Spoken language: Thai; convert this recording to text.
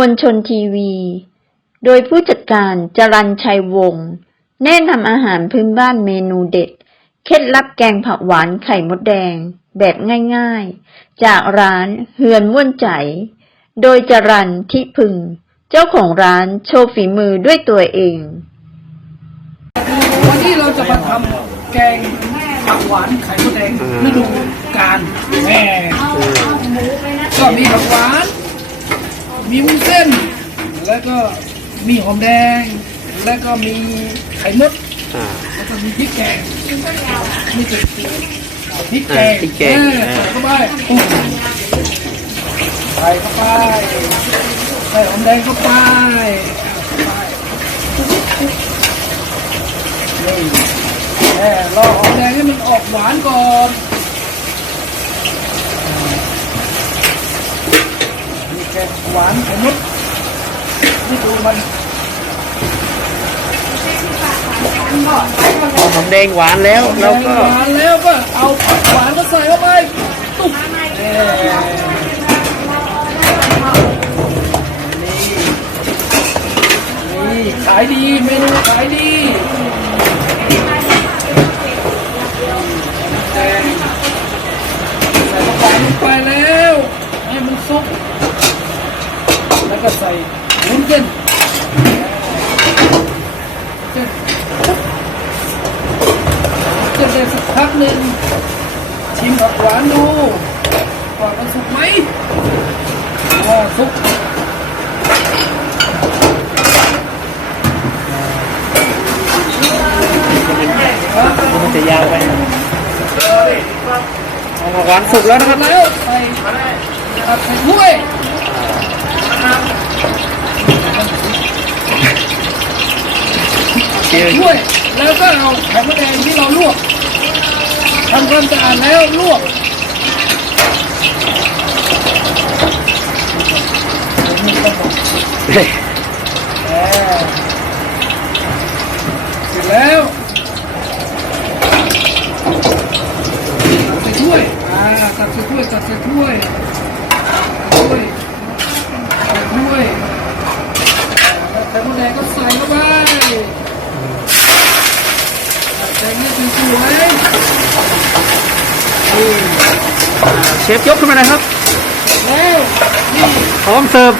วลชนทีวี โดยผู้จัดการจรัญชัยวงศ์แนะนำอาหารพื้นบ้านเมนูเด็ด เคล็ดลับแกงผักหวานไข่มดแดง แบบง่ายๆ จากร้านเฮือนม่วนใจ โดยจรันทิพึง เจ้าของร้านโชว์ฝีมือด้วยตัวเอง วันนี้เราจะมาทำแกงผักหวานไข่มดแดงฤดูกาลแม่ก็มีผักหวาน มีวุ้นเส้น แล้วก็มีหอมแดง แล้วก็มีไข่มดอ่า แล้วก็มีพริกแกงนี่คือพริกแกงอ่าพริกแกง เออใส่เข้าไปปุ๊บใส่เข้าไปใส่หอมแดงเข้าไปนี่แม่รอหอมแดงให้มันออกหวานก่อน แกงหวานไข่มดนี่ดูมันพอหอมแดงหวานแล้วเราก็หวานแล้วก็เอาผักหวานมาใส่เข้าไปตุ๊บเอ่นี่นี่ขายดีเมนูขายดีแด ก็ใส่วุ้นเส้นเส้นจะได้สักพักหนึ่งชิมผักหวานดูว่ามันสุกไหมว่าสุกมันจะยาวไปเอาหวานสุกแล้วนะครับแล้วใส่ตัดใส่ถ้วย เชียร์ ถ้วยแล้วก็เอาไข่มดแดงที่เราลวกทำความสะอาดแล้วลวกเฮ้ยแหมเสร็จแล้วตักใส่ถ้วยอ่าตักใส่ถ้วยตักใส่ถ้วย ถ้วยใส่ถ้วยแล้วไข่มดแดงก็ใส่เข้าไปใส่ ให้สวยๆนี่เชฟยกขึ้นมาหน่อยครับแล้วนี่พร้อมเสิร์ฟ